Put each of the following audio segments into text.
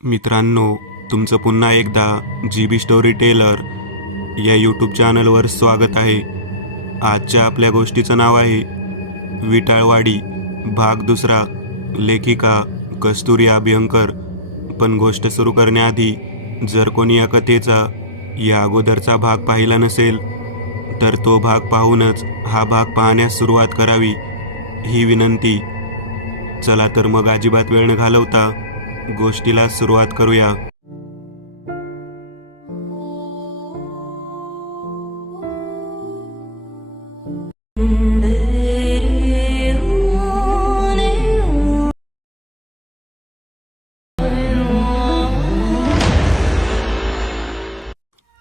मित्रांनो, तुमचं पुन्हा एकदा GB स्टोरी टेलर या यूट्यूब चॅनलवर स्वागत आहे. आजच्या आपल्या गोष्टीचं नाव आहे विटाळवाडी, भाग दुसरा. लेखिका कस्तुरी अभ्यंकर. पण गोष्ट सुरू करण्याआधी जर कोणी या कथेचा या अगोदरचा भाग पाहिला नसेल तर तो भाग पाहूनच हा भाग पाहण्यास सुरुवात करावी, ही विनंती. चला तर मग अजिबात वेळ न घालवता गोष्टीला सुरुवात करूया.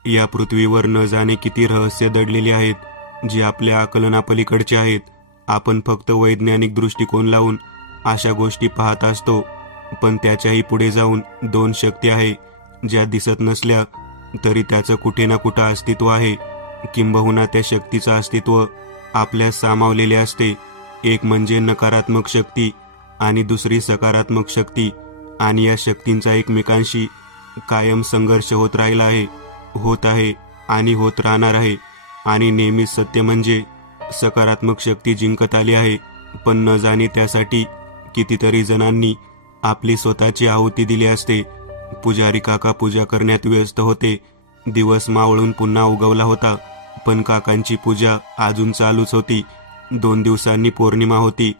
या पृथ्वीवर न जाणे किती रहस्य दडलेली आहेत, जी आपल्या आकलनापलीकडचे आहेत. आपण फक्त वैज्ञानिक दृष्टिकोन लावून अशा गोष्टी पाहत असतो, पण त्याच्याही पुढे जाऊन दोन शक्ती आहे, ज्या दिसत नसल्या तरी त्याचं कुठे ना कुठं अस्तित्व आहे. किंबहुना त्या शक्तीचं अस्तित्व आपल्यात सामावलेले असते. एक म्हणजे नकारात्मक शक्ती आणि दुसरी सकारात्मक शक्ती. आणि या शक्तींचा एकमेकांशी कायम संघर्ष होत राहिला आहे, होत आहे आणि होत राहणार आहे. आणि नेहमीच सत्य म्हणजे सकारात्मक शक्ती जिंकत आली आहे. पण न जाणे त्यासाठी कितीतरी जणांनी आपली स्वतःची आहुती दिली असते. पुजारी काका पूजा करण्यात व्यस्त होते. दिवस मावळून पुन्हा उगवला होता, पण काकांची पूजा अजून चालूच होती. 2 दिवसांनी पौर्णिमा होती.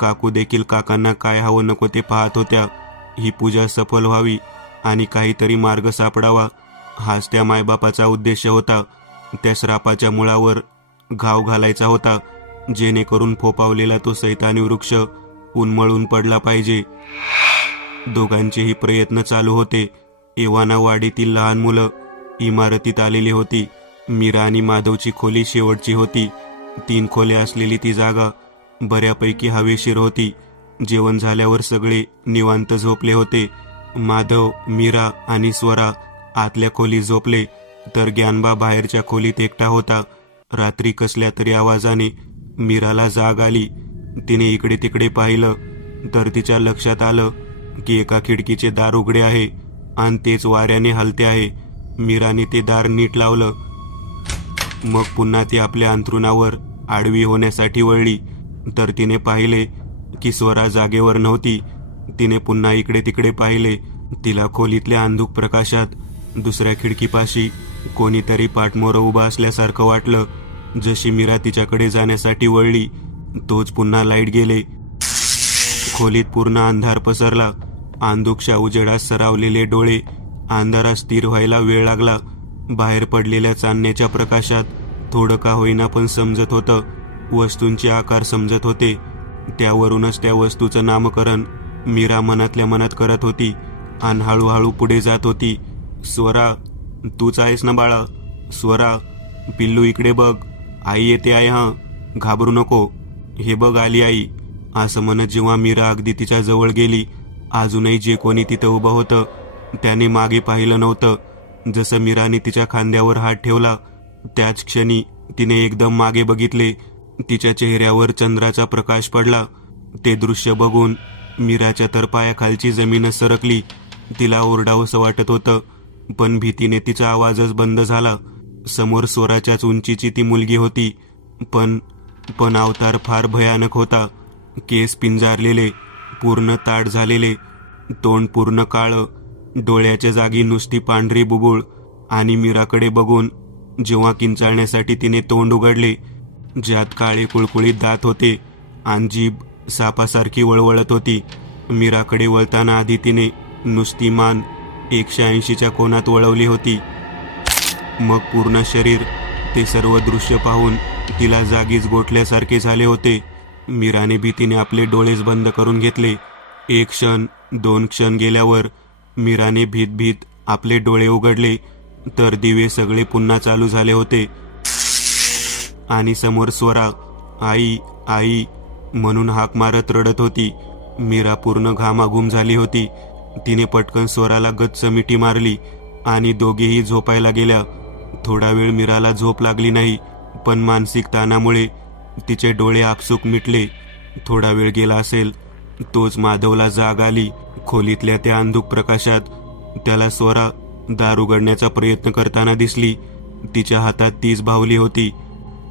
काकू देखील काकांना काय हवं नको ते पाहत होत्या. ही पूजा सफल व्हावी आणि काहीतरी मार्ग सापडावा, हाच त्या मायबापाचा उद्देश होता. त्या श्रापाच्या मुळावर घाव घालायचा होता, जेणेकरून फोपावलेला तो सैतानी वृक्ष उन्मळून पडला पाहिजे. दोघांचेही प्रयत्न चालू होते. एव्हाना वाडीतील लहान मुलं इमारतीत आलेली होती. मीरा आणि माधवची खोली शेवटची होती. 3 खोल्या असलेली ती जागा बऱ्यापैकी हवेशीर होती. जेवण झाल्यावर सगळे निवांत झोपले होते. माधव, मीरा आणि स्वरा आतल्या खोलीत झोपले, तर ज्ञानबा बाहेरच्या खोलीत एकटा होता. रात्री कसल्या तरी आवाजाने मीराला जाग आली. तिने इकडे तिकडे पाहिलं तर तिच्या लक्षात आलं की एका खिडकीचे दार उघडे आहे आणि तेच वाऱ्याने हलते आहे. मीराने ते दार नीट लावलं. मग पुन्हा ती आपल्या अंथरुणावर आडवी होण्यासाठी वळली, तर तिने पाहिले की स्वरा जागेवर नव्हती. तिने पुन्हा इकडे तिकडे पाहिले. तिला खोलीतल्या अंधुक प्रकाशात दुसऱ्या खिडकीपाशी कोणीतरी पाठमोरं उभा असल्यासारखं वाटलं. जशी मीरा तिच्याकडे जाण्यासाठी वळली, तोच पुन्हा लाईट गेले. खोलीत पूर्ण अंधार पसरला. अंधुकशा उजेडात सरावलेले डोळे अंधारात स्थिर व्हायला वेळ लागला. बाहेर पडलेल्या चांदण्याच्या प्रकाशात थोडं का होईना पण समजत होतं. वस्तूंचे आकार समजत होते. त्यावरूनच त्या वस्तूचं नामकरण मीरा मनातल्या मनात करत होती आणि हळूहळू पुढे जात होती. स्वरा, तूच आहेस ना बाळा? स्वरा, पिल्लू इकडे बघ, आई येते आहे, हां, घाबरू नको, हे बघ आली आई, असं म्हणत जेव्हा मीरा अगदी तिच्या जवळ गेली, अजूनही जे कोणी तिथं उभं होतं त्याने मागे पाहिलं नव्हतं. जसं मीराने तिच्या खांद्यावर हात ठेवला त्याच क्षणी तिने एकदम मागे बघितले. तिच्या चेहऱ्यावर चंद्राचा प्रकाश पडला. ते दृश्य बघून मीराच्या तर पायाखालची जमीनच सरकली. तिला ओरडावंसं वाटत होतं, पण भीतीने तिचा आवाजच बंद झाला. समोर स्वराच्याच उंचीची ती मुलगी होती, पण अवतार फार भयानक होता. केस पिंजारलेले, पूर्ण ताठ झालेले, तोंड पूर्ण काळं, डोळ्याच्या जागी नुसती पांढरी बुबुळ. आणि मीराकडे बघून जेव्हा किंचाळण्यासाठी तिने तोंड उघडले, ज्यात काळे कुळकुळीत दात होते आणि जीभ सापासारखी वळवळत होती. मीराकडे वळताना आधी तिने नुसती मान 180च्या कोनात वळवली होती. मग पूर्ण शरीर. ते सर्व दृश्य पाहून तिला जागीच गोठल्यासारखे झाले होते. मीराने भीतीने आपले डोळेच बंद करून घेतले. 1 क्षण, 2 क्षण गेल्यावर मीराने भीत भीत आपले डोळे उघडले, तर दिवे सगळे पुन्हा चालू झाले होते. आणि समोर स्वरा आई आई म्हणून हाक मारत रडत होती. मीरा पूर्ण घामाघूम झाली होती. तिने पटकन स्वराला गच्च मिठी मारली आणि दोघेही झोपायला गेल्या. थोडा वेळ मीराला झोप लागली नाही, पण मानसिक ताणामुळे तिचे डोळे आपसूक मिटले. थोडा वेळ गेला असेल तोच माधवला जाग आली. खोलीतल्या त्या अंधुक प्रकाशात त्याला स्वरा दार उघडण्याचा प्रयत्न करताना दिसली. तिच्या हातात तीच बाहुली होती.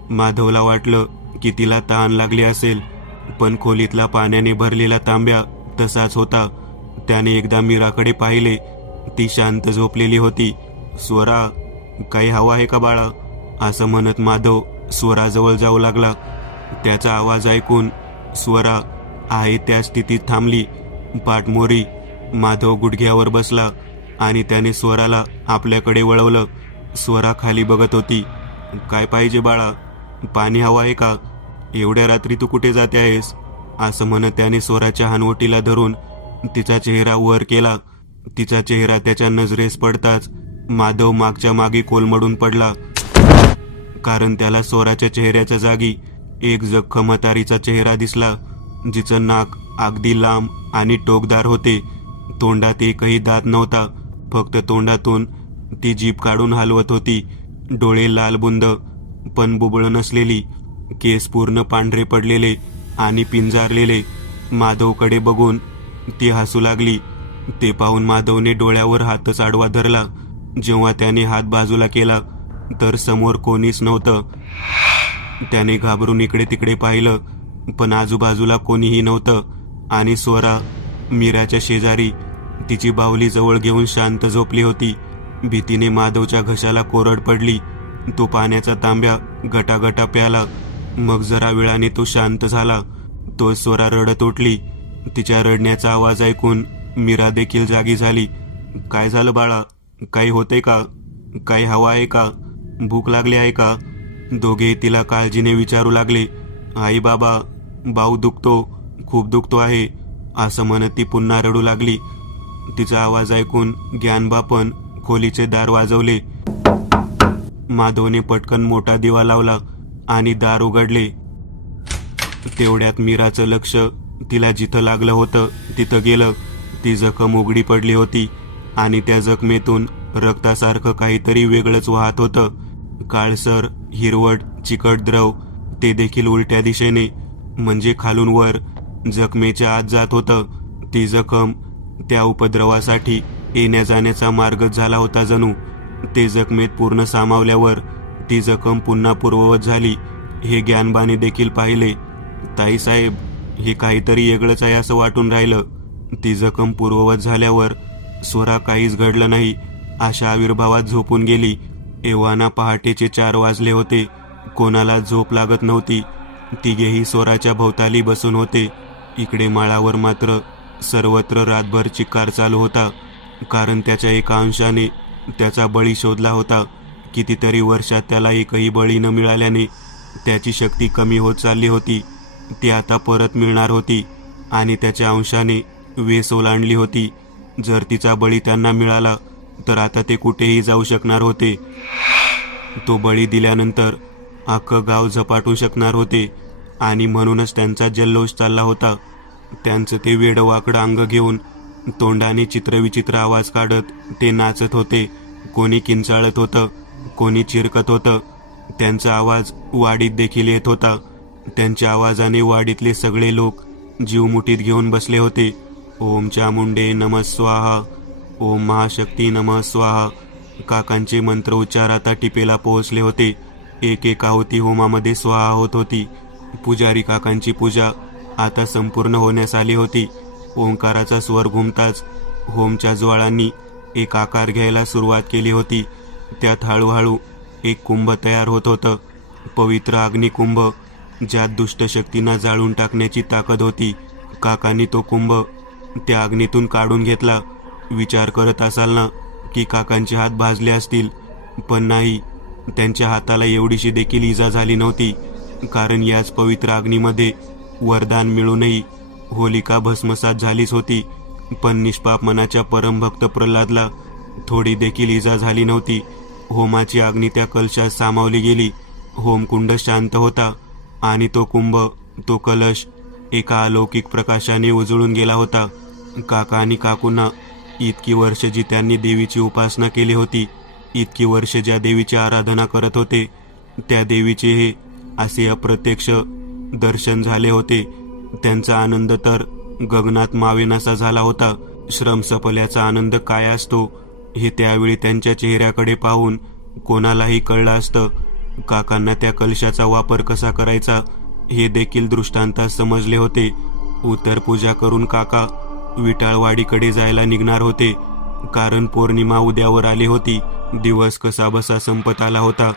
माधवला वाटलं की तिला तहान लागली असेल, पण खोलीतला पाण्याने भरलेला तांब्या तसाच होता. त्याने एकदा मीराकडे पाहिले. ती शांत झोपलेली होती. स्वरा, काही हवं आहे का बाळा? असं म्हणत माधव स्वराजवळ जाऊ लागला. त्याचा आवाज ऐकून स्वरा आहे त्या स्थितीत थांबली. पाठमोरी माधव गुडघ्यावर बसला आणि त्याने स्वराला आपल्याकडे वळवलं. स्वरा खाली बघत होती. काय पाहिजे बाळा? पाणी हवं आहे का? एवढ्या रात्री तू कुठे जाते आहेस? असं म्हणत त्याने स्वराच्या हनवटीला धरून तिचा चेहरा वर केला. तिचा चेहरा त्याच्या नजरेस पडताच माधव मागच्या मागे कोलमडून पडला, कारण त्याला स्वराच्या चेहऱ्याच्या जागी एक जख्म म्हातारीचा चेहरा दिसला, जिचं नाक अगदी लांब आणि टोकदार होते. तोंडात एकही दात नव्हता, फक्त तोंडातून ती जीभ काढून हलवत होती. डोळे लालबुंद पण बुबळ नसलेली, केस पूर्ण पांढरे पडलेले आणि पिंजारलेले. माधवकडे बघून ती हसू लागली. ते पाहून माधवने डोळ्यावर हातच आडवा धरला. जेव्हा त्याने हात बाजूला केला तर समोर कोणीच नव्हतं. त्याने घाबरून इकडे तिकडे पाहिलं, पण आजूबाजूला कोणीही नव्हतं. आणि स्वरा मीराच्या शेजारी तिची बाहुली जवळ घेऊन शांत झोपली होती. भीतीने माधवच्या घशाला कोरड पडली. तो पाण्याचा तांब्या गटागटा प्याला. मग जरा वेळाने तो शांत झाला. तो स्वरा रडत उठली. तिच्या रडण्याचा आवाज ऐकून मीरा देखील जागी झाली. काय झालं बाळा? काही होते का? काही हवं आहे का? भूक लागली आहे का? दोघे तिला काळजीने विचारू लागले. आई बाबा, भाऊ दुखतो, खूप दुखतो आहे, असं म्हणत ती पुन्हा रडू लागली. तिचा आवाज ऐकून ज्ञानबा पण खोलीचे दार वाजवले. माधवने पटकन मोठा दिवा लावला आणि दार उघडले. तेवढ्यात मीराचं लक्ष तिला जिथं लागलं होतं तिथं गेलं. ती जखम उघडी पडली होती आणि त्या जखमेतून रक्तासारखं काहीतरी वेगळंच वाहत होतं. काळसर, हिरवट, चिकट द्रव, ते देखील उलट्या दिशेने, म्हणजे खालून वर जखमेच्या आत जात होतं. ती जखम त्या उपद्रवासाठी येण्या जाण्याचा मार्गच झाला होता जणू. ते जखमेत पूर्ण सामावल्यावर ती जखम पुन्हा पूर्ववत झाली. हे ज्ञानबाने देखील पाहिले. ताईसाहेब, हे काहीतरी वेगळंच आहे असं वाटून राहिलं. ती जखम पूर्ववत झाल्यावर स्वरा काहीच घडलं नाही अशा आविर्भावात झोपून गेली. एव्हाना पहाटेचे 4 वाजले होते. कोणाला झोप लागत नव्हती. तिघेही स्वराच्या भोवताली बसून होते. इकडे माळावर मात्र सर्वत्र रातभर चिक्कार चालू होता, कारण त्याच्या एका अंशाने त्याचा बळी शोधला होता. कितीतरी वर्षात त्याला एकही बळी न मिळाल्याने त्याची शक्ती कमी होत चालली होती. ती आता परत मिळणार होती आणि त्याच्या अंशाने वेस ओलांडली होती. जर तिचा बळी त्यांना मिळाला तर आता ते कुठेही जाऊ शकणार होते. तो बळी दिल्यानंतर अख्खं गाव झपाटू शकणार होते आणि म्हणूनच त्यांचा जल्लोष चालला होता. त्यांचं ते वेडवाकडं अंग घेऊन तोंडाने चित्रविचित्र आवाज काढत ते नाचत होते. कोणी किंचाळत होतं, कोणी चिरकत होतं. त्यांचा आवाज वाडीत देखील येत होता. त्यांच्या आवाजाने वाडीतले सगळे लोक जीव मुठीत घेऊन बसले होते. ओम चामुंडे नमः स्वाहा, ओम महाशक्ती नमः स्वाहा. काकांचे मंत्र उच्चार आता टिपेला पोहोचले होते. एक एक आहुती होमामध्ये स्वाहा होत होती. पुजारी काकांची पूजा आता संपूर्ण होण्यास आली होती. ओंकाराचा स्वर घुमताच होमच्या ज्वाळांनी एक आकार घ्यायला सुरुवात केली होती. त्यात हळूहळू एक कुंभ तयार होत होतं. पवित्र अग्निकुंभ, ज्यात दुष्ट शक्तींना जाळून टाकण्याची ताकद होती. काकांनी तो कुंभ त्या अग्नीतून काढून घेतला. विचार करत असाल ना की काकांचे हात भाजले असतील, पण नाही, त्यांच्या हाताला एवढीशी देखील इजा झाली नव्हती, कारण याच पवित्र अग्नीमध्ये वरदान मिळूनही होलिका भस्मसात झालीच होती. पण निष्पाप मनाच्या परमभक्त प्रल्हादला थोडी देखील इजा झाली नव्हती. होमाची अग्नी त्या कलशात सामावली गेली. होमकुंड शांत होता आणि तो कुंभ, तो कलश एका अलौकिक प्रकाशाने उजळून गेला होता. काका आणि काकूंना इतकी वर्ष जी त्यांनी देवीची उपासना केली होती, इतकी वर्ष ज्या देवीची आराधना करत होते, त्या देवीचे हे असे अप्रत्यक्ष दर्शन झाले होते. त्यांचा आनंद तर गगनात मावेनासा झाला होता. श्रम सफल्याचा आनंद काय असतो हे त्यावेळी त्यांच्या चेहऱ्याकडे पाहून कोणालाही कळलं असतं. काकांना त्या कलशाचा वापर कसा करायचा हे देखील दृष्टांतात समजले होते. उत्तर पूजा करून काका विटाळवाडीकडे जायला निघणार होते, कारण पौर्णिमा उद्यावर आली होती. दिवस कसाबसा संपत आला होता.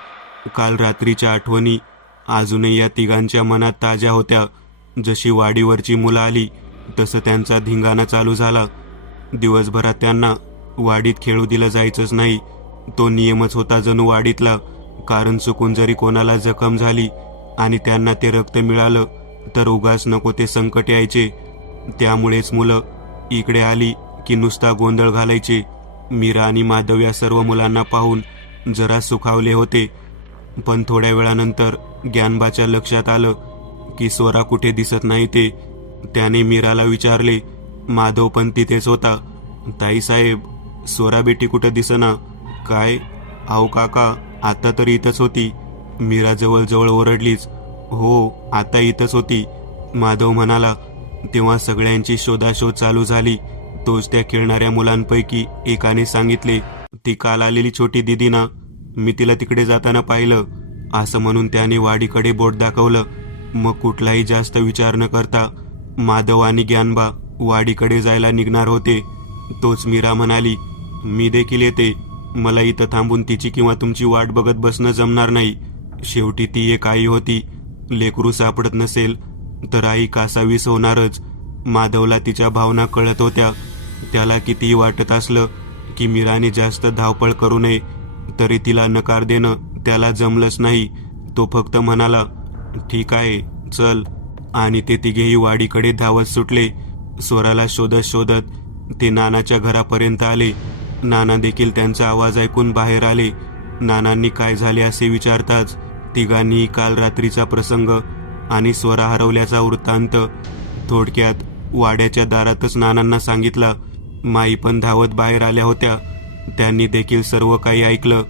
काल रात्रीच्या आठवणी अजूनही या तिघांच्या मनात ताज्या होत्या. जशी वाडीवरची मुलं आली तसं त्यांचा धिंगाणा चालू झाला. दिवसभरात त्यांना वाडीत खेळू दिलं जायचंच नाही. तो नियमच होता जणू वाडीतला. कारण चुकून जरी कोणाला जखम झाली आणि त्यांना ते रक्त मिळालं तर उगाच नको ते संकट यायचे. त्यामुळेच मुलं इकडे आली की नुसता गोंधळ घालायचे. मीरा आणि माधव या सर्व मुलांना पाहून जरा सुखावले होते. पण थोड्या वेळानंतर ज्ञानबाच्या लक्षात आलं की स्वरा कुठे दिसत नाही ते. त्याने मीराला विचारले. माधव पण तिथेच होता. ताईसाहेब, स्वरा बेटी कुठं दिसना. काय? अहो काका, आता तर इथंच होती. मीरा जवळजवळ ओरडलीच. हो, आता इथंच होती, माधव म्हणाला. तेव्हा सगळ्यांची शोधाशोध चालू झाली. तोच त्या खेळणाऱ्या मुलांपैकी एकाने सांगितले, ती काल आलेली छोटी दिदी ना, मी तिला तिकडे जाताना पाहिलं. असं म्हणून त्याने वाडीकडे बोट दाखवलं. मग कुठलाही जास्त विचार न करता माधव आणि ज्ञानबा वाडीकडे जायला निघणार होते. तोच मीरा म्हणाली, मी देखील येते. मला इथं थांबून तिची किंवा तुमची वाट बघत बसणं जमणार नाही. शेवटी ती एक आई होती. लेकरू सापडत नसेल तर आई कासावीस होणारच. माधवला तिच्या भावना कळत होत्या. त्याला कितीही वाटत असलं की मीराने जास्त धावपळ करू नये, तरी तिला नकार देणं त्याला जमलंच नाही. तो फक्त म्हणाला, ठीक आहे, चल. आणि ते तिघेही वाडीकडे धावत सुटले. स्वराला शोधत शोधत ते नानाच्या घरापर्यंत आले. नाना देखील त्यांचा आवाज ऐकून बाहेर आले. नानांनी काय झाले असे विचारताच तिघांनी काल रात्रीचा प्रसंग आणि स्वरा हरवल्याचा वृत्तांत थोडक्यात वाड्याच्या दारातच नानांना सांगितला. माई पण धावत बाहेर आल्या होत्या. त्यांनी देखील सर्व काही ऐकलं.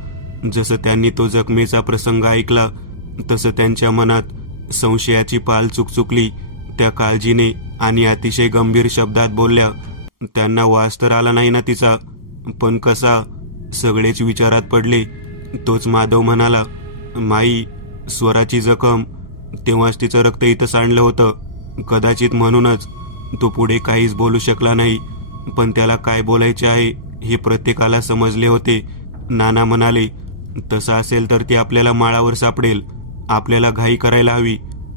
जसं त्यांनी तो जखमेचा प्रसंग ऐकला तसं त्यांच्या मनात संशयाची पाल चुकचुकली. त्या काळजीने आणि अतिशय गंभीर शब्दात बोलल्या, त्यांना वास तर आला नाही ना तिचा? पण कसा? सगळेच विचारात पडले. तोच माधव म्हणाला, माई, स्वराची जखम, तेव्हाच तिचं रक्त इथं सांडलं होतं. कदाचित म्हणूनच. तो पुढे काहीच बोलू शकला नाही. पण त्याला काय बोलायचे आहे हे प्रत्येकाला समजले होते. नाना म्हणाले, तसं असेल तर ती आपल्याला माळावर सापडेल. आपल्याला घाई करायला हवी.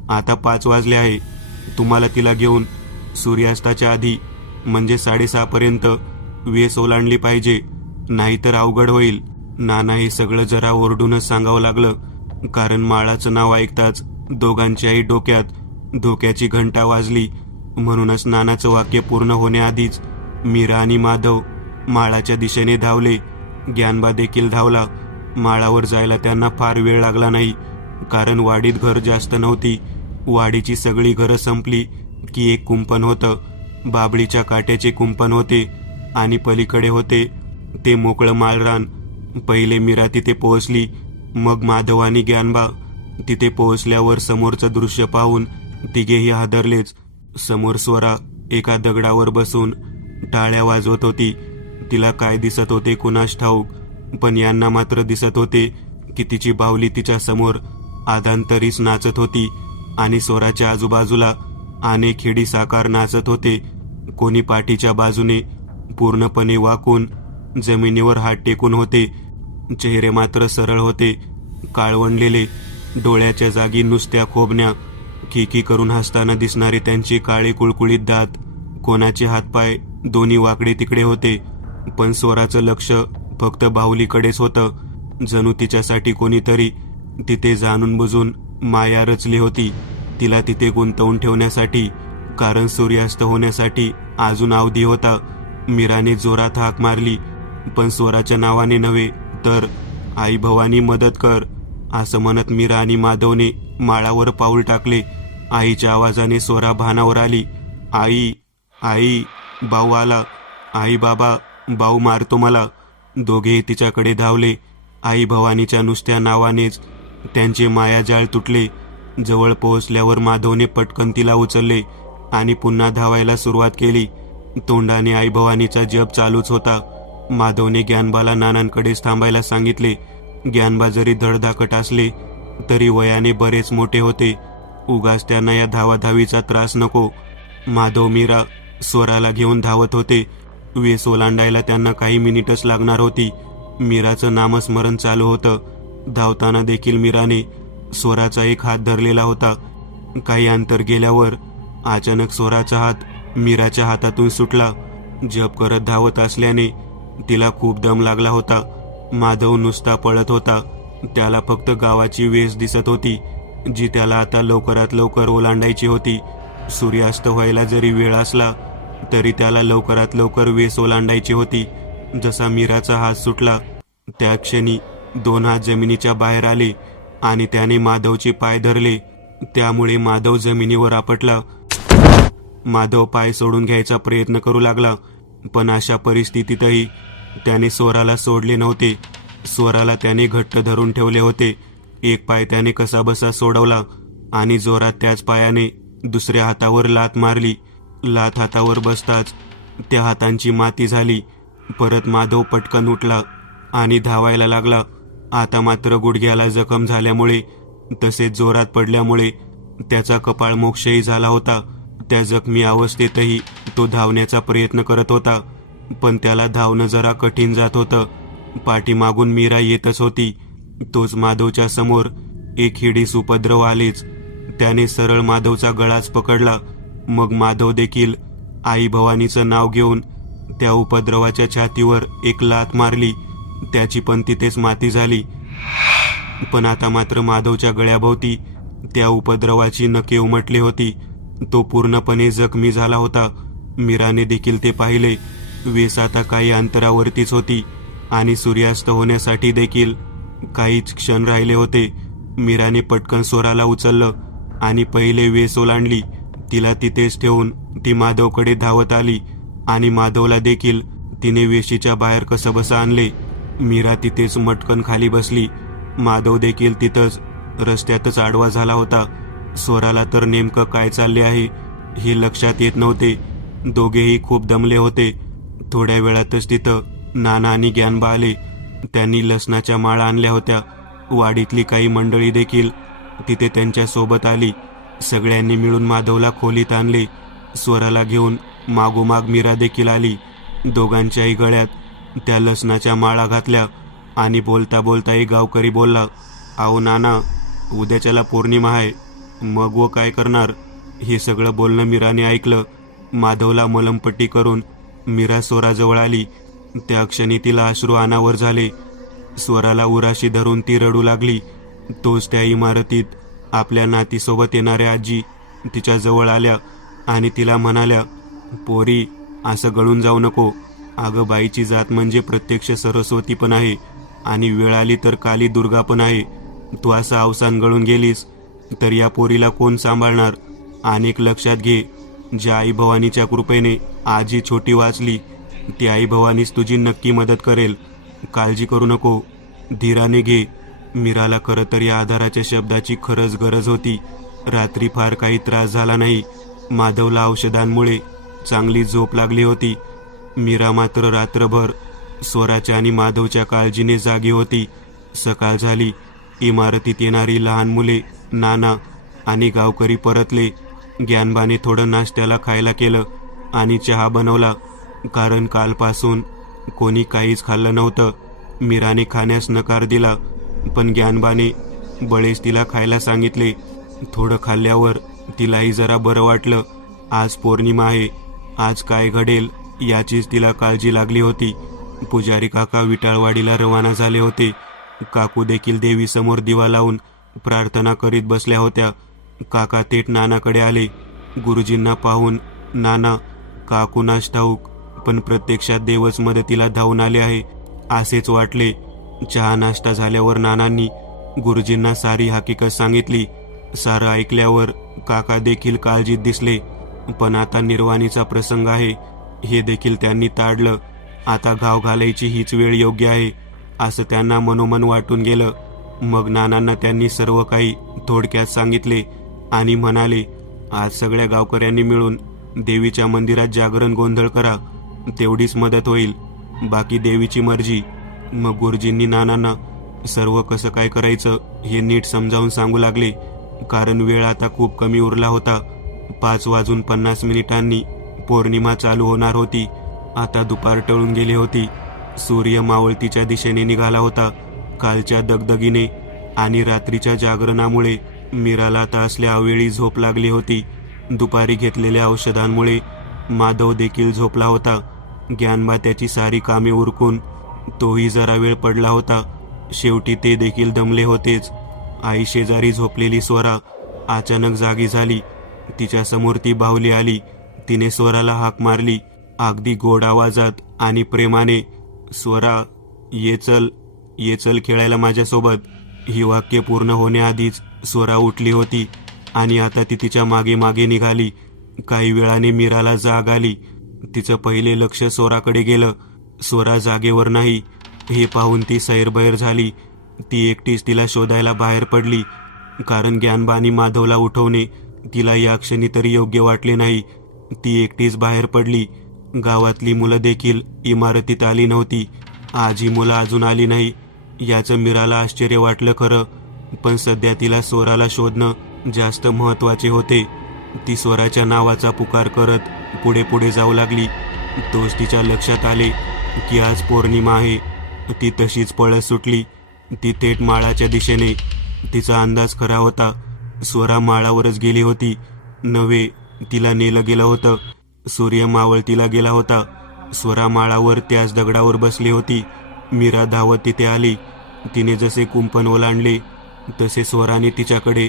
आता 5 वाजले आहे. तुम्हाला तिला घेऊन सूर्यास्ताच्या आधी म्हणजे 6:30 पर्यंत वेस ओलांडली पाहिजे, नाहीतर अवघड होईल. नाना हे सगळं जरा ओरडूनच सांगावं लागलं, कारण माळाचं नाव ऐकताच दोघांच्याही डोक्यात धोक्याची घंटा वाजली. म्हणूनच नानाचं वाक्य पूर्ण होण्याआधीच मीरा आणि माधव माळाच्या दिशेने धावले. ज्ञानबा देखील धावला. माळावर जायला त्यांना फार वेळ लागला नाही, कारण वाडीत घर जास्त नव्हती. वाडीची सगळी घरं संपली की एक कुंपण होतं. बाबळीच्या काट्याचे कुंपण होते आणि पलीकडे होते ते मोकळं माळरान. पहिले मीरा तिथे पोहोचली, मग माधव आणि ज्ञानबा. तिथे पोहोचल्यावर समोरचं दृश्य पाहून तिघेही हादरलेच. समोर स्वरा एका दगडावर बसून टाळ्या वाजवत होती. तिला काय दिसत होते कुणास ठाऊक, पण यांना मात्र दिसत होते की तिची बाहुली तिच्या समोर आधांतरीच नाचत होती आणि स्वराच्या आजूबाजूला अनेक खेडी साकार नाचत होते. कोणी पाठीच्या बाजूने पूर्णपणे वाकून जमिनीवर हात टेकून होते. चेहरे मात्र सरळ होते, काळवंडलेले. डोळ्याच्या जागी नुसत्या खोबण्या. खिकी करून हसताना दिसणारे त्यांचे काळे कुळकुळीत दात. कोणाचे हातपाय दोन्ही वाकडे तिकडे होते. पण स्वराचं लक्ष फक्त बाहुलीकडेच होतं. जणू तिच्यासाठी कोणीतरी तिथे जाणून बुजून माया रचली होती, तिला तिथे गुंतवून ठेवण्यासाठी. कारण सूर्यास्त होण्यासाठी अजून अवधी होता. मीराने जोरात हाक मारली, पण स्वराच्या नावाने नव्हे, तर आई भवानी मदत कर असं म्हणत मीरा आणि माधवने माळावर पाऊल टाकले. आईच्या आवाजाने स्वरा भानावर आली. आई, आई, भाऊ आला. आई, बाबा, भाऊ मारतो मला. दोघेही तिच्याकडे धावले. आई भवानीच्या नुसत्या नावानेच त्यांचे मायाजाळ तुटले. जवळ पोहोचल्यावर माधवने पटकन तिला उचलले. आणि पुन्हा धावायला सुरुवात केली. तोंडाने आई भवानीचा जप चालूच होता. माधवने ज्ञानबाला नानांकडेच थांबायला सांगितले. ज्ञानबा जरी धडधाकट असले तरी वयाने बरेच मोठे होते. उगाच त्यांना या धावाधावीचा त्रास नको. माधव मीरा स्वराला घेऊन धावत होते. वेस ओलांडायला त्यांना काही मिनिटच लागणार होती. मीराचं नामस्मरण चालू होतं. धावताना देखील मीराने स्वराचा एक हात धरलेला होता. काही अंतर गेल्यावर अचानक स्वराचा हात मीराच्या हातातून सुटला. जप करत धावत असल्याने तिला खूप दम लागला होता. माधव नुसता पळत होता. त्याला फक्त गावाची वेस दिसत होती जी त्याला आता लवकरात लवकर ओलांडायची होती. सूर्यास्त व्हायला जरी वेळ असला तरी त्याला लवकरात लवकर वेस ओलांडायची होती. जसा मीराचा हात सुटला त्या क्षणी 2 हात जमिनीच्या बाहेर आले आणि त्याने माधवचे पाय धरले. त्यामुळे माधव जमिनीवर आपटला. माधव पाय सोडून घ्यायचा प्रयत्न करू लागला, पण अशा परिस्थितीतही त्याने स्वराला सोडले नव्हते. स्वराला त्याने घट्ट धरून ठेवले होते. एक पाय त्याने कसाबसा सोडवला आणि जोरात त्याच पायाने दुसऱ्या हातावर लाथ मारली. लाथ हातावर बसताच त्या हातांची माती झाली. परत माधव पटकन उठला आणि धावायला लागला. आता मात्र गुडघ्याला जखम झाल्यामुळे तसेच जोरात पडल्यामुळे त्याचा कपाळ मोक्षही झाला होता. त्या जखमी अवस्थेतही तो धावण्याचा प्रयत्न करत होता, पण त्याला धावणं जरा कठीण जात होतं. पाठीमागून मीरा येतच होती. तोच माधवच्या समोर एक हिडीस उपद्रव आलेच. त्याने सरळ माधवचा गळाच पकडला. मग माधव देखील आई भवानीचं नाव घेऊन त्या उपद्रवाच्या छातीवर एक लाथ मारली. त्याची पण तिथेच माती झाली. पण आता मात्र माधवच्या गळ्याभोवती त्या उपद्रवाची नखे उमटली होती. तो पूर्णपणे जखमी झाला होता. मीराने देखील ते पाहिले. वेस आता काही अंतरावरतीच होती आणि सूर्यास्त होण्यासाठी देखील काहीच क्षण राहिले होते. मीराने पटकन स्वराला उचललं आणि पहिले वेस ओलांडली. तिला तिथेच ठेवून ती माधवकडे धावत आली आणि माधवला देखील तिने वेशीच्या बाहेर कसंबसं आणले. मीरा तिथेच मटकन खाली बसली. माधव देखील तिथंच रस्त्यातच आडवा झाला होता. स्वराला तर नेमकं काय चालले आहे हे लक्षात येत नव्हते. दोघेही खूप दमले होते. थोड्या वेळातच तिथं नाना आणि ज्ञानबा आले. त्यांनी लसणाच्या माळा आणल्या होत्या. वाडीतली काही मंडळी देखील तिथे त्यांच्या सोबत आली. सगळ्यांनी मिळून माधवला खोलीत आणले. स्वराला घेऊन मागोमाग मीरा देखील आली. दोघांच्याही गळ्यात त्या लसणाच्या माळा घातल्या आणि बोलता बोलता एक गावकरी बोलला, "अहो नाना, उद्याच्याला पौर्णिमा आहे, मग व काय करणार?" हे सगळं बोलणं मीराने ऐकलं. माधवला मलमपट्टी करून मीरा स्वराजवळ आली. त्या क्षणी तिला अश्रू अनावर झाले. स्वराला उराशी धरून ती रडू लागली. तोच त्या इमारतीत आपल्या नातीसोबत येणाऱ्या आजी तिच्या जवळ आल्या आणि तिला म्हणाल्या, "पोरी, असं गळून जाऊ नको. अगं, बाईची जात म्हणजे प्रत्यक्ष सरस्वती पण आहे आणि वेळ आली तर काली दुर्गा पण आहे. तू असं अवसान गळून गेलीस तर या पोरीला कोण सांभाळणार? आणि एक लक्षात घे, ज्या आई भवानीच्या कृपेने आज ही छोटी वाचली ती आई भवानीच तुझी नक्की मदत करेल. काळजी करू नको, धीराने घे." मीराला खरं तर या आधाराच्या शब्दाची खरंच गरज होती. रात्री फार काही त्रास झाला नाही. माधवला औषधांमुळे चांगली झोप लागली होती. मीरा मात्र रात्रभर स्वराच्या आणि माधवच्या काळजीने जागी होती. सकाळ झाली. इमारतीत येणारी लहान मुले, नाना आणि गावकरी परतले. ज्ञानबाने थोडं नाश्त्याला खायला केलं आणि चहा बनवला, कारण कालपासून कोणी काहीच खाल्लं नव्हतं. मीराने खाण्यास नकार दिला, पण ज्ञानबाने बळेच तिला खायला सांगितले. थोडं खाल्ल्यावर तिलाही जरा बरं वाटलं. आज पौर्णिमा आहे. आज काय घडेल याचीच तिला काळजी लागली होती. पुजारी काका विटाळवाडीला रवाना झाले होते. काकू देखील देवीसमोर दिवा लावून प्रार्थना करीत बसल्या होत्या. काका थेट नानाकडे आले. गुरुजींना पाहून नाना, काकूनास ठाऊक, पण प्रत्यक्षात देवच मदतीला धावून आले आहे असेच वाटले. चहा नाश्ता झाल्यावर नानांनी गुरुजींना सारी हकीकत सांगितली. सारं ऐकल्यावर काका देखील काळजीत दिसले. पण आता निर्वाणीचा प्रसंग आहे हे देखील त्यांनी ताडलं. आता घाव घालायची हीच वेळ योग्य आहे असं त्यांना मनोमन वाटून गेलं. मग नानांना त्यांनी सर्व काही थोडक्यात सांगितले आणि म्हणाले, आज सगळ्या गावकऱ्यांनी मिळून देवीच्या मंदिरात जागरण गोंधळ करा, तेवढीच मदत होईल, बाकी देवीची मर्जी. मग गुरुजींनी नानांना सर्व कसं काय करायचं हे नीट समजावून सांगू लागले, कारण वेळ आता खूप कमी उरला होता. 5:50 पौर्णिमा चालू होणार होती. आता दुपार टळून गेली होती. सूर्य मावळतीच्या दिशेने निघाला होता. कालच्या दगदगीने आणि रात्रीच्या जागरणामुळे मीराला आता असल्या अवेळी झोप लागली होती. दुपारी घेतलेल्या औषधांमुळे माधव देखील झोपला होता. ज्ञानबा त्याची सारी कामे उरकून तोही जरा वेळ पडला होता. शेवटी ते देखील दमले होतेच. आई शेजारी झोपलेली स्वरा अचानक जागी झाली. तिच्या समोर ती बाहुली आली. तिने स्वराला हाक मारली, अगदी गोड आवाजात आणि प्रेमाने, स्वरा, ये चल खेळायला माझ्यासोबत. ही वाक्य पूर्ण होण्याआधीच स्वरा उठली होती आणि आता ती तिच्या मागे मागे निघाली. काही वेळाने मीराला जाग आली. तिचं पहिले लक्ष स्वराकडे गेलं. स्वरा जागेवर नाही हे पाहून ती सैरभैर झाली. ती एकटीच तिला शोधायला बाहेर पडली, कारण ज्ञानबा आणि माधवला उठवणे तिला या क्षणी तरी योग्य वाटले नाही. ती एकटीच बाहेर पडली. गावातली मुलं देखील इमारतीत आली नव्हती. आज ही मुलं अजून आली नाही याचं मीराला आश्चर्य वाटलं खरं, पण सध्या तिला स्वराला शोधणं जास्त महत्त्वाचे होते. ती स्वराच्या नावाचा पुकार करत पुढे पुढे जाऊ लागली. तोच तिच्या लक्षात आले की आज पौर्णिमा आहे. ती तशीच पळत सुटली. ती थेट माळाच्या दिशेने. तिचा अंदाज खरा होता. स्वरा माळावरच गेली होती. नव्हे, तिला नेलं गेलं होतं. सूर्य मावळतीला गेला होता. स्वरा माळावर त्याच दगडावर बसली होती. मीरा धावत तिथे आली. तिने जसे कुंपण ओलांडले तसे स्वराने तिच्याकडे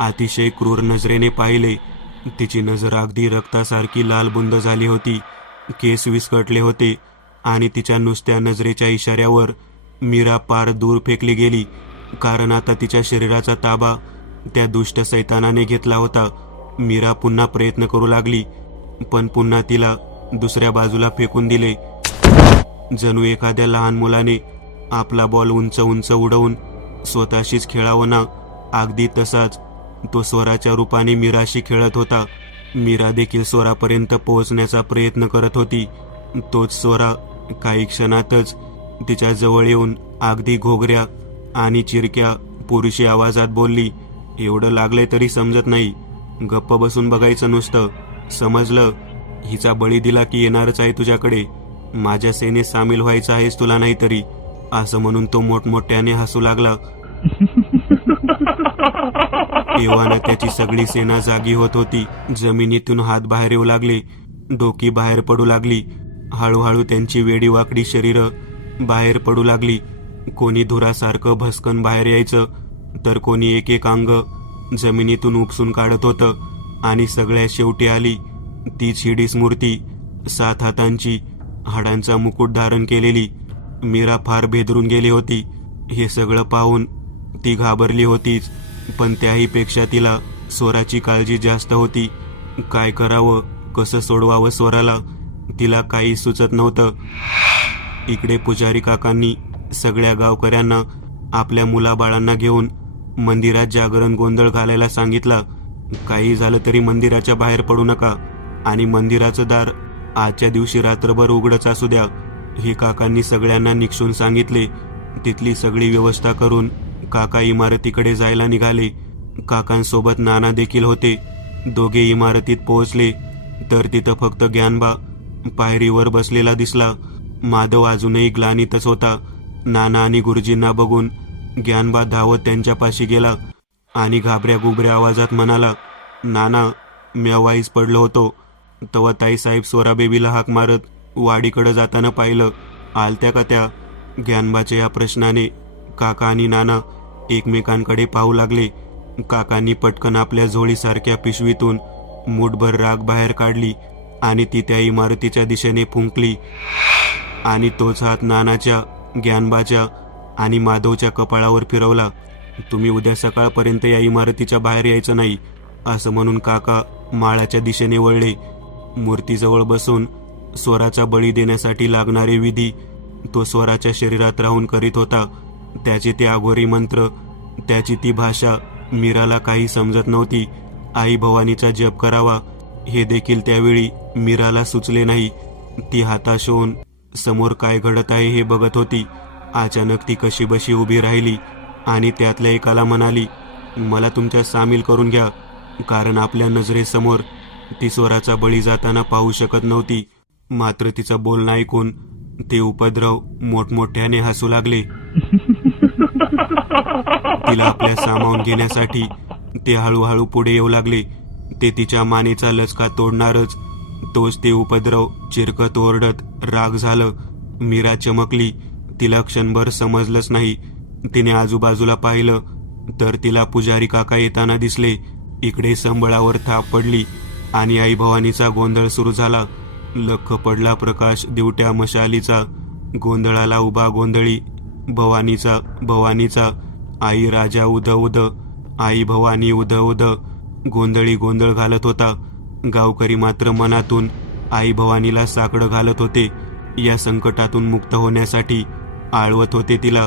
अतिशय क्रूर नजरेने पाहिले. तिची नजर अगदी रक्तासारखी लालबुंद झाली होती. केस विस्कटले होते आणि तिच्या नुसत्या नजरेच्या इशाऱ्यावर मीरा पार दूर फेकली गेली, कारण आता तिच्या शरीराचा ताबा त्या दुष्ट सैतानाने घेतला होता. मीरा पुन्हा प्रयत्न करू लागली, पण पुन्हा तिला दुसऱ्या बाजूला फेकून दिले. जणू एखाद्या लहान मुलाने आपला बॉल उंच उंच उडवून स्वतःशीच खेळावं ना, अगदी तसाच तो स्वराच्या रूपाने मीराशी खेळत होता. मीरा देखील स्वरापर्यंत पोहोचण्याचा प्रयत्न करत होती. तोच स्वरा काही क्षणातच तिच्या जवळ येऊन अगदी घोगऱ्या आणि चिरक्या पुरुषी आवाजात बोलली, एवढं लागलंय तरी समजत नाही, गप्प बसून बघायचं नुसतं, समजलं? हिचा बळी दिला की येणारच आहे तुझ्याकडे. माझ्या सेनेत सामील व्हायचं आहेस तुला नाहीतरी. असं म्हणून तो मोठमोठ्याने हसू लागला. तेव्हा त्याची सगळी सेना जागी होत होती. जमिनीतून हात बाहेर येऊ लागले, डोकी बाहेर पडू लागली. हळूहळू त्यांची वेडी वाकडी शरीरं बाहेर पडू लागली. कोणी धुरासारखं भस्कन बाहेर यायचं, तर कोणी एक एक अंग जमिनीतून उपसून काढत होतं. आणि सगळ्यात शेवटी आली तीच हिडीस मूर्ती, 7 हातांची, हाडांचा मुकुट धारण केलेली. मीरा फार भेदरून गेली होती. हे सगळं पाहून ती घाबरली होतीच, पण त्याहीपेक्षा तिला स्वराची काळजी जास्त होती. काय करावं, कसं सोडवावं स्वराला, तिला काही सुचत नव्हतं. इकडे पुजारी काकांनी सगळ्या गावकऱ्यांना आपल्या मुलाबाळांना घेऊन मंदिरात जागरण गोंधळ घालायला सांगितला. काही झालं तरी मंदिराच्या बाहेर पडू नका आणि मंदिराचं दार आजच्या दिवशी रात्रभर उघडच असू द्या, हे काकांनी सगळ्यांना निक्षून सांगितले. तिथली सगळी व्यवस्था करून काका इमारतीकडे जायला निघाले. काकांसोबत नाना देखील होते. दोघे इमारतीत पोहोचले तर तिथं फक्त ज्ञानबा पायरीवर बसलेला दिसला. माधव अजूनही ग्लानीतच होता. नाना आणि गुरुजींना बघून ज्ञानबा धावत त्यांच्यापाशी गेला आणि घाबऱ्या गुबऱ्या आवाजात म्हणाला, नाना, मी वाईस पडलो होतो. तेव्हा ताईसाहेब स्वराबेबीला हाक मारत वाडीकडे जाताना पाहिलं. आलत्या का त्या? ज्ञानबाच्या या प्रश्नाने काका आणि नाना एकमेकांकडे पाहू लागले. काकांनी पटकन आपल्या झोळीसारख्या पिशवीतून मूठभर राख बाहेर काढली आणि ती त्या इमारतीच्या दिशेने फुंकली. आणि तोच हात नानाच्या, ज्ञानबाच्या आणि माधवच्या कपाळावर फिरवला. तुम्ही उद्या सकाळपर्यंत या इमारतीच्या बाहेर यायचं नाही, असं म्हणून काका माळाच्या दिशेने वळले. मूर्तीजवळ बसून स्वराचा बळी देण्यासाठी लागणारे विधी तो स्वराच्या शरीरात राहून करीत होता. त्याचे ते अघोरी मंत्र, त्याची ती भाषा मीराला काही समजत नव्हती. आई भवानीचा जप करावा हे देखील त्यावेळी मीराला सुचले नाही. ती हाताश होऊन समोर काय घडत आहे हे बघत होती. अचानक ती कशीबशी उभी राहिली आणि त्यातल्या एकाला म्हणाली, मला तुमच्या सामील करून घ्या. कारण आपल्या नजरेसमोर ती स्वराचा बळी जाताना पाहू शकत नव्हती. मात्र तिचं बोलणं ऐकून ते उपद्रव मोठमोठ्याने हसू लागले. तिला आपल्या सामावून घेण्यासाठी ते हळूहळू पुढे येऊ लागले. ते तिच्या मानेचा लचका तोडणारच तोच ते उपद्रव चिरकत ओरडत राग झालं. मीरा चमकली. तिला क्षणभर समजलंच नाही. तिने आजूबाजूला पाहिलं तर तिला पुजारी काका येताना दिसले. इकडे संबळावर थाप पडली आणि आई भवानीचा गोंधळ सुरू झाला. लख्ख पडला प्रकाश दिवट्या मशालीचा. गोंधळाला उभा गोंधळी भवानीचा भवानीचा. आई राजा उद उद, आई भवानी उद उद. गोंधळी गोंधळ घालत होता. गावकरी मात्र मनातून आई भवानीला साकडं घालत होते. या संकटातून मुक्त होण्यासाठी आळवत होते तिला.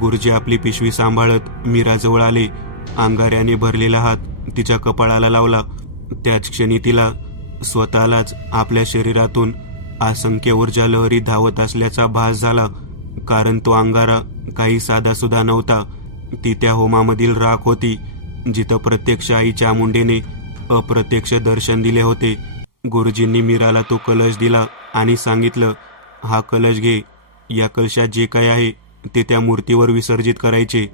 गुरुजी आपली पिशवी सांभाळत मीराजवळ आले. अंगाऱ्याने भरलेला हात तिच्या कपाळाला लावला. त्याच क्षणी तिला स्वतःलाच आपल्या शरीरातून असंख्य ऊर्जा लहरी धावत असल्याचा भास झाला. कारण तो अंगारा काही साधासुद्धा नव्हता. ती त्या होमामधील राख होती जिथं प्रत्यक्ष आई चामुंडेने अप्रत्यक्ष दर्शन दिले होते. गुरुजींनी मीराला तो कलश दिला आणि सांगितलं, हा कलश घे. या कलशात जे काय आहे ते त्या मूर्तीवर विसर्जित करायचे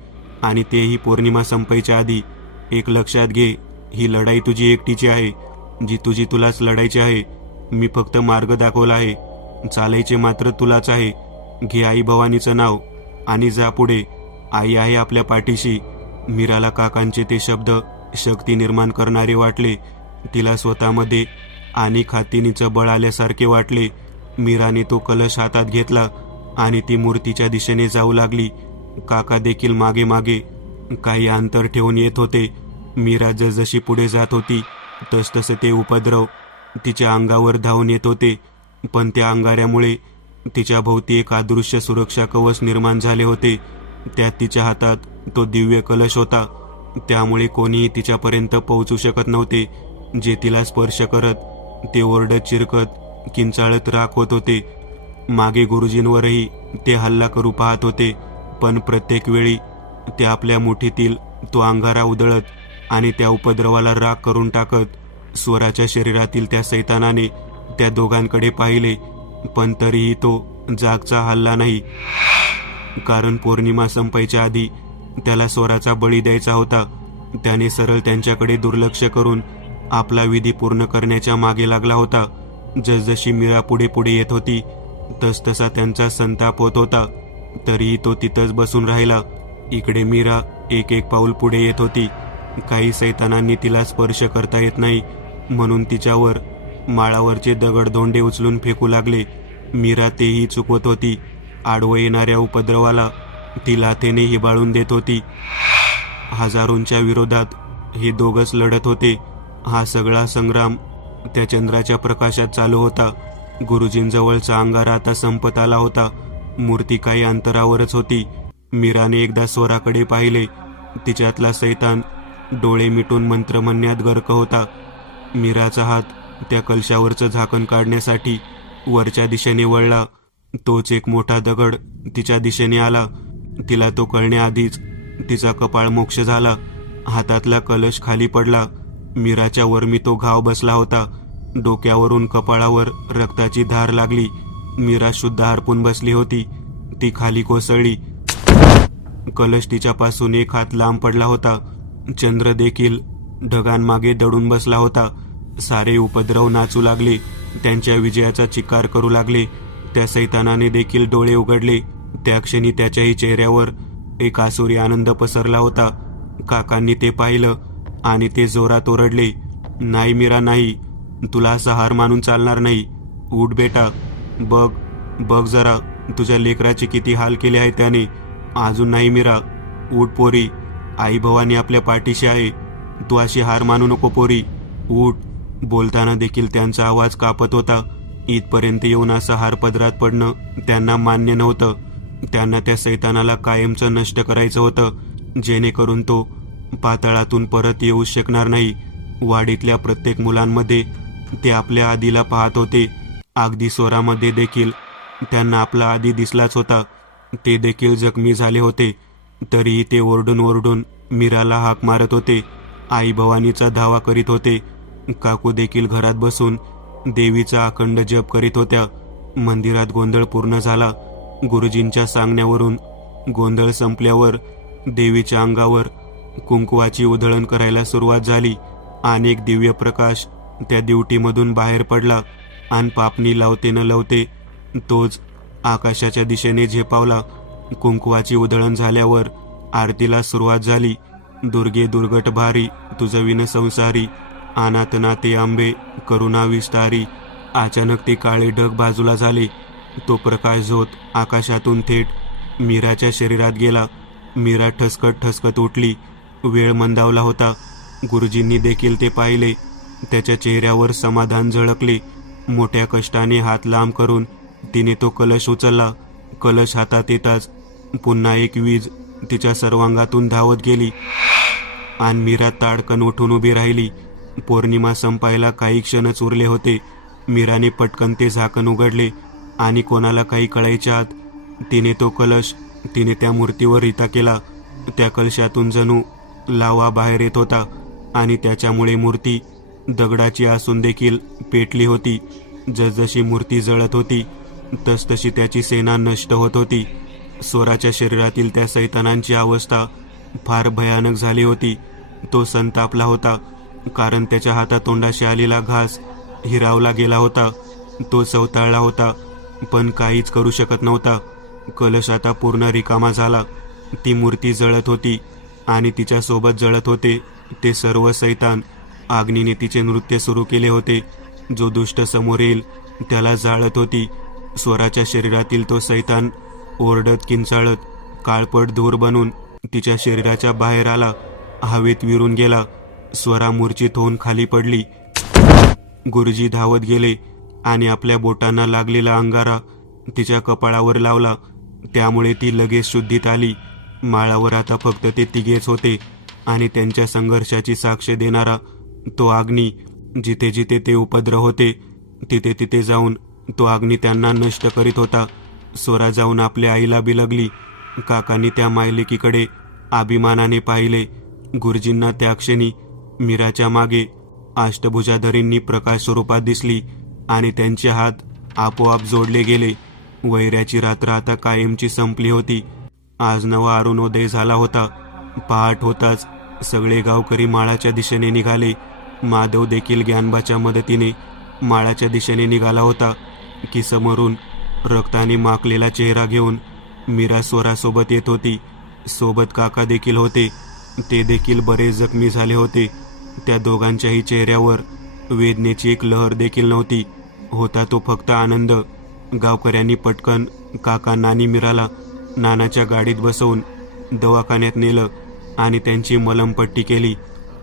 आणि तेही पौर्णिमा संपायच्या आधी. एक लक्षात घे, ही लढाई तुझी एकटीची आहे. जी तुझी तुलाच लढायची आहे. मी फक्त मार्ग दाखवला आहे. चालायचे मात्र तुलाच आहे. घे आई भवानीचं नाव आणि जा पुढे. आई आहे आपल्या पाठीशी. मीराला काकांचे ते शब्द शक्ती निर्माण करणारे वाटले. तिला स्वतःमध्ये आणि खातिनीचं बळ आल्यासारखे वाटले. मीराने तो कलश हातात घेतला आणि ती मूर्तीच्या दिशेने जाऊ लागली. काका देखील मागे मागे काही अंतर ठेवून येत होते. मीरा जसजशी पुढे जात होती तसतसे ते उपद्रव तिच्या अंगावर धावून येत होते. पण त्या अंगाऱ्यामुळे तिच्या भोवती एक अदृश्य सुरक्षा कवच निर्माण झाले होते. त्यात तिच्या हातात तो दिव्य कलश होता. त्यामुळे कोणीही तिच्यापर्यंत पोहोचू शकत नव्हते. जे तिला स्पर्श करत ते ओरडत चिरकत किंचाळत राख होत होते. मागे गुरुजींवरही ते हल्ला करू पाहत होते. पण प्रत्येक वेळी ते आपल्या मुठीतील तो अंगारा उधळत आणि त्या उपद्रवाला राख करून टाकत. स्वराच्या शरीरातील त्या सैतानाने त्या दोघांकडे पाहिले पण तरीही तो जागचा हल्ला नाही. कारण पौर्णिमा संपायच्या आधी त्याला स्वराचा बळी द्यायचा होता. त्याने सरळ त्यांच्याकडे दुर्लक्ष करून आपला विधी पूर्ण करण्याच्या मागे लागला होता. जसजशी मीरा पुढे पुढे येत होती तसतसा त्यांचा संताप होत होता. तरीही तो तिथंच बसून राहिला. इकडे मीरा एक एक पाऊल पुढे येत होती. काही सैतानांनी तिला स्पर्श करता येत नाही म्हणून तिच्यावर माळावरचे दगडधोंडे उचलून फेकू लागले. मीरा तेही चुकवत होती. आडवं येणाऱ्या उपद्रवाला ती लाथेने हिबाळून देत होती. हजारोंच्या विरोधात हे दोघंच लढत होते. हा सगळा संग्राम त्या चंद्राच्या प्रकाशात चालू होता. गुरुजींजवळचा अंगारा आता संपत आला होता. मूर्ती काही अंतरावरच होती. मीराने एकदा स्वराकडे पाहिले. तिच्यातला सैतान डोळे मिटून मंत्र म्हणण्यात गर्क होता. मीराचा हात त्या कलशावरचं झाकण काढण्यासाठी वरच्या दिशेने वळला. तोच एक मोठा दगड तिच्या दिशेने आला. तिला तो कळण्याआधीच तिचा कपाळ मोक्ष झाला. हातातला कलश खाली पडला. मीराच्या वरमी तो घाव बसला होता. डोक्यावरून कपाळावर रक्ताची धार लागली. मीरा शुद्ध हरपून बसली होती. ती खाली कोसळली. कलश तिच्यापासून एक हात लांब पडला होता. चंद्र देखील ढगांमागे दडून बसला होता. सारे उपद्रव नाचू लागले. त्यांच्या विजयाचा चिकार करू लागले. त्या सैतानाने देखील डोळे उघडले. त्या क्षणी त्याच्याही चेहऱ्यावर एक आसुरी आनंद पसरला होता. काकांनी ते पाहिलं आणि ते जोरात ओरडले, नाही मीरा नाही, तुला असा हार मानून चालणार नाही. उठ बेटा, बघ बघ जरा तुझ्या लेकराचे किती हाल केले आहेत त्याने. अजून नाही मीरा, उठ पोरी, आई भवानी आपल्या पाठीशी आहे. तू अशी हार मानू नको पोरी, उठ. बोलताना देखील त्यांचा आवाज कापत होता. इथपर्यंत येऊन असं हार पदरात पडणं त्यांना मान्य नव्हतं. त्यांना त्या सैतानाला कायमचं नष्ट करायचं होतं, जेणेकरून तो पाताळातून परत येऊ शकणार नाही. वाडीतल्या प्रत्येक मुलांमध्ये ते आपल्या आधीला पाहत होते. अगदी स्वरामध्ये देखील त्यांना आपला आधी दिसलाच होता. ते देखील जखमी झाले होते, तरीही ते ओरडून ओरडून मीराला हाक मारत होते. आई भवानीचा धावा करीत होते. काकू देखील घरात बसून देवीचा अखंड जप करीत होत्या. मंदिरात गोंधळ पूर्ण झाला. गुरुजींच्या सांगण्यावरून गोंधळ संपल्यावर देवीच्या अंगावर कुंकवाची उधळण करायला सुरुवात झाली. अनेक दिव्य प्रकाश त्या दिवटीमधून बाहेर पडला आणि पापणी लावते न लावते तोच आकाशाच्या दिशेने झेपावला. कुंकवाची उधळण झाल्यावर आरतीला सुरुवात झाली. दुर्गे दुर्गट भारी तुझविन संसारी, अनाथ नाते आंबे करुणा विस्तारी. अचानक ते काळे ढग बाजूला झाले. तो प्रकाश झोत आकाशातून थेट मीराच्या शरीरात गेला. मीरा ठसकत ठसकत उठली. वेळ मंदावला होता. गुरुजींनी देखील ते पाहिले. त्याच्या चेहऱ्यावर समाधान झळकले. मोठ्या कष्टाने हात लांब करून तिने तो कलश उचलला. कलश हातात येताच पुन्हा एक वीज तिच्या सर्वांगातून धावत गेली आणि मीरा ताडकन उठून उभी राहिली. पौर्णिमा संपायला काही क्षणच उरले होते. मीराने पटकन ते झाकण उघडले आणि कोणाला काही कळायच्या आत तिने तो कलश त्या मूर्तीवर रिता केला. त्या कलशातून जणू लावा बाहेर येत होता आणि त्याच्यामुळे मूर्ती दगडाची असून देखील पेटली होती. जसजशी मूर्ती जळत होती तसतशी त्याची सेना नष्ट होत होती. स्वराच्या शरीरातील त्या सैतानांची अवस्था फार भयानक झाली होती. तो संतापला होता, कारण त्याच्या हातातोंडाशी आलेला घास हिरावला गेला होता. तो चवताळला होता, पण काहीच करू शकत नव्हता. कलश आता पूर्ण रिकामा झाला. ती मूर्ती जळत होती आणि तिच्या सोबत जळत होते ते सर्व सैतान. अग्नीने तिचे नृत्य सुरू केले होते. जो दुष्ट समोर येईल त्याला जाळत होती. स्वराच्या शरीरातील तो सैतान ओरडत किंचाळत काळपट धूर बनून तिच्या शरीराच्या बाहेर आला. हवेत विरून गेला. स्वरा मूर्छित होऊन खाली पडली. गुरुजी धावत गेले आणि आपल्या बोटांना लागलेला अंगारा तिच्या कपाळावर लावला. त्यामुळे ती लगेच शुद्धीत आली. माळावर आता फक्त ते तिघेच होते आणि त्यांच्या संघर्षाची साक्ष देणारा तो अग्नी. जिथे जिथे ते उपद्रव होते तिथे तिथे जाऊन तो अग्नी त्यांना नष्ट करीत होता. स्वरा जाऊन आपल्या आईला बिलगली. काकांनी त्या मायलेकीकडे अभिमानाने पाहिले. गुरुजींना त्या क्षणी मीराच्या मागे अष्टभुजाधरींनी प्रकाश स्वरूपात दिसली आणि त्यांचे हात आपोआप जोडले गेले. वैऱ्याची रात्र आता कायमची संपली होती. आज नवा अरुणोदय झाला होता. पहाट होताच सगळे गावकरी माळाच्या दिशेने निघाले. माधव देखील ज्ञानबाच्या मदतीने माळाच्या दिशेने निघाला होता की समोरून रक्ताने माखलेला चेहरा घेऊन मीरा स्वरासोबत येत होती. सोबत काका देखील होते. ते देखील बरेच जखमी झाले होते. त्या दोघांच्याही चेहऱ्यावर वेदनेची एक लहर देखील नव्हती. होता तो फक्त आनंद. गावकऱ्यांनी पटकन काकांना आणि मीराला नानाच्या गाडीत बसवून दवाखान्यात नेलं आणि त्यांची मलमपट्टी केली.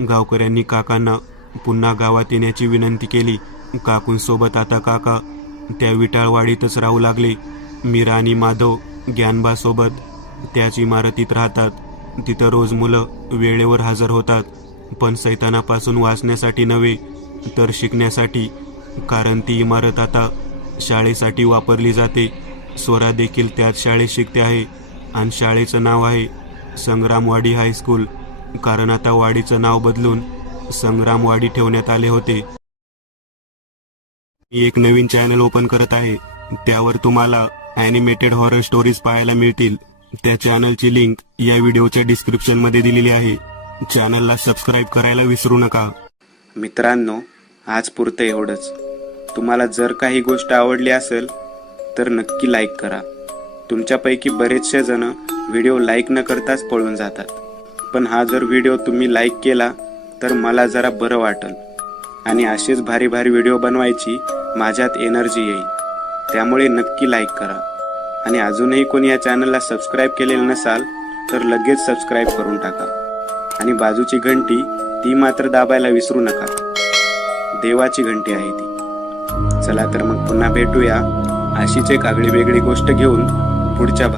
गावकऱ्यांनी काकांना पुन्हा गावात येण्याची विनंती केली. काकूंसोबत आता काका त्या विटाळवाडीतच राहू लागले. मीरा आणि माधव ज्ञानबासोबत त्याच इमारतीत राहतात. तिथं रोज मुलं वेळेवर हजर होतात, पण सैतानापासून वाचण्यासाठी नव्हे तर शिकण्यासाठी, कारण ती इमारत आता शाळेसाठी वापरली जाते. स्वरा देखील त्याच शाळेत शिकते आहे आणि शाळेचं नाव आहे संग्रामवाडी हायस्कूल, कारण आता वाडीचं नाव बदलून संग्रामवाडी ठेवण्यात आले होते. मी एक नवीन चॅनल ओपन करत आहे. त्यावर तुम्हाला ॲनिमेटेड हॉरर स्टोरीज पाहायला मिळतील. त्या चॅनलची लिंक या व्हिडिओच्या डिस्क्रिप्शन मध्ये दिलेली आहे. चॅनलला सबस्क्राईब करायला विसरू नका. मित्रांनो, आज पुरतं एवढंच. तुम्हाला जर काही गोष्ट आवडली असेल तर नक्की लाईक करा. तुमच्यापैकी बरेचसे जण व्हिडिओ लाईक न करताच पळून जातात, पण हा जर व्हिडिओ तुम्ही लाईक केला तर मला जरा बरं वाटेल आणि असेच भारी भारी व्हिडिओ बनवायची माझ्यात एनर्जी येईल. त्यामुळे नक्की लाईक करा आणि अजूनही कोणी या चॅनलला सबस्क्राईब केलेलं नसाल तर लगेच सबस्क्राईब करून टाका आणि बाजूची घंटी ती मात्र दाबायला विसरू नका. देवाची घंटी आहे ती. चला तर मग पुन्हा भेटूया अशीच एक आगळी वेगळी गोष्ट घेऊन पुढच्या